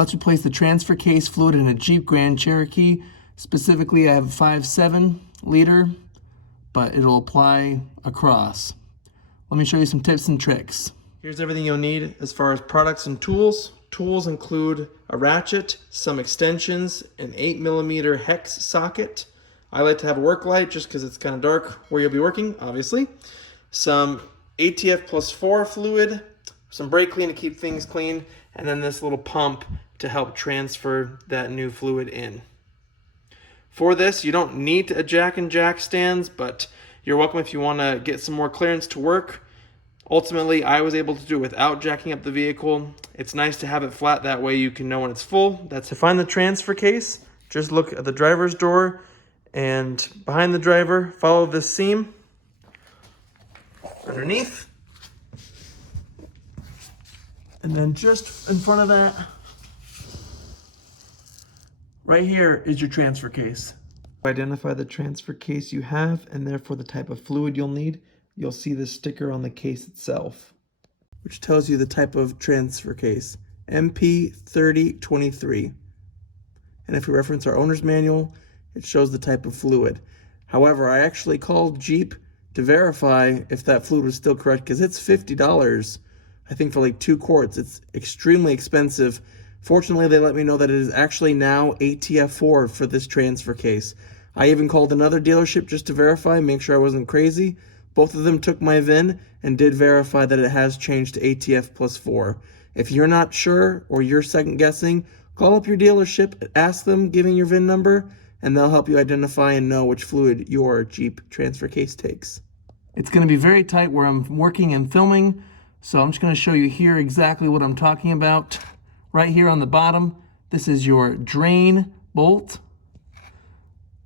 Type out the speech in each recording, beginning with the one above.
Let's replace the transfer case fluid in a Jeep Grand Cherokee. Specifically, I have a 5.7 liter, but it'll apply across. Let me show you some tips and tricks. Here's everything you'll need as far as products and tools. Tools include a ratchet, some extensions, an 8mm hex socket. I like to have a work light just because it's kind of dark where you'll be working, obviously. Some ATF plus 4 fluid, some brake clean to keep things clean, and then this little pump to help transfer that new fluid in. For this, you don't need a jack and jack stands, but you're welcome if you want to get some more clearance to work. Ultimately, I was able to do it without jacking up the vehicle. It's nice to have it flat, that way you can know when it's full. That's to find the transfer case. Just look at the driver's door and behind the driver, follow this seam underneath. And then just in front of that, right here is your transfer case. Identify the transfer case you have and therefore the type of fluid you'll need. You'll see the sticker on the case itself, which tells you the type of transfer case, MP3023. And if you reference our owner's manual, it shows the type of fluid. However, I actually called Jeep to verify if that fluid was still correct because it's $50, I think, for like 2 quarts. It's extremely expensive. Fortunately, they let me know that it is actually now ATF4 for this transfer case. I even called another dealership just to verify, make sure I wasn't crazy. Both of them took my VIN and did verify that it has changed to ATF plus 4. If you're not sure or you're second guessing, call up your dealership, ask them, giving your VIN number, and they'll help you identify and know which fluid your Jeep transfer case takes. It's going to be very tight where I'm working and filming, so I'm just going to show you here exactly what I'm talking about. Right here on the bottom, this is your drain bolt.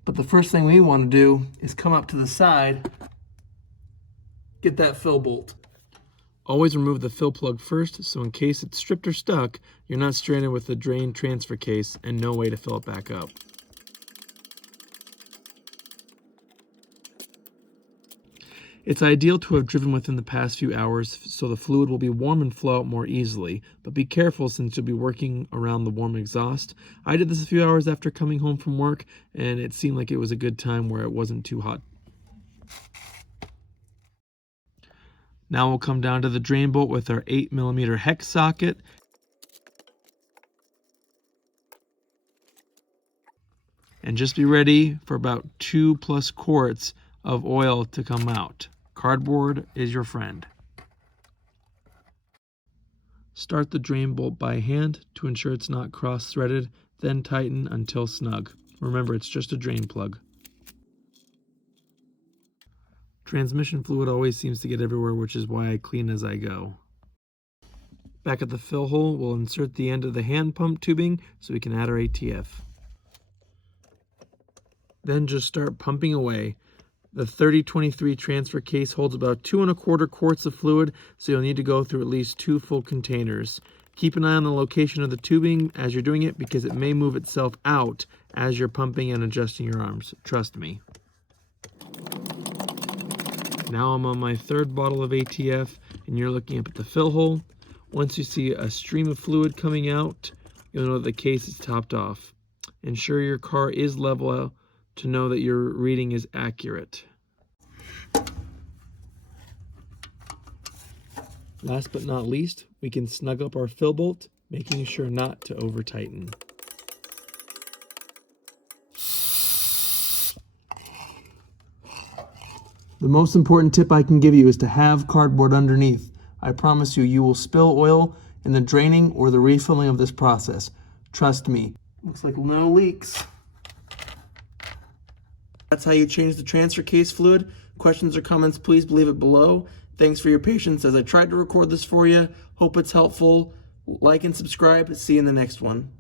But the first thing we want to do is come up to the side, get that fill bolt. Always remove the fill plug first, so in case it's stripped or stuck, you're not stranded with the drain transfer case and no way to fill it back up. It's ideal to have driven within the past few hours so the fluid will be warm and flow out more easily, but be careful since you'll be working around the warm exhaust. I did this a few hours after coming home from work, and it seemed like it was a good time where it wasn't too hot. Now we'll come down to the drain bolt with our 8mm hex socket. And just be ready for about 2+ quarts of oil to come out. Cardboard is your friend. Start the drain bolt by hand to ensure it's not cross-threaded, then tighten until snug. Remember, it's just a drain plug. Transmission fluid always seems to get everywhere, which is why I clean as I go. Back at the fill hole, we'll insert the end of the hand pump tubing so we can add our ATF. Then just start pumping away. The 3023 transfer case holds about 2 1/4 quarts of fluid, so you'll need to go through at least 2 full containers. Keep an eye on the location of the tubing as you're doing it because it may move itself out as you're pumping and adjusting your arms. Trust me. Now I'm on my 3rd bottle of ATF and you're looking up at the fill hole. Once you see a stream of fluid coming out, you'll know that the case is topped off. Ensure your car is level to know that your reading is accurate. Last but not least, we can snug up our fill bolt, making sure not to over tighten. The most important tip I can give you is to have cardboard underneath. I promise you, you will spill oil in the draining or the refilling of this process. Trust me. Looks like no leaks. That's how you change the transfer case fluid. Questions or comments, please leave it below. Thanks for your patience as I tried to record this for you. Hope it's helpful. Like and subscribe. See you in the next one.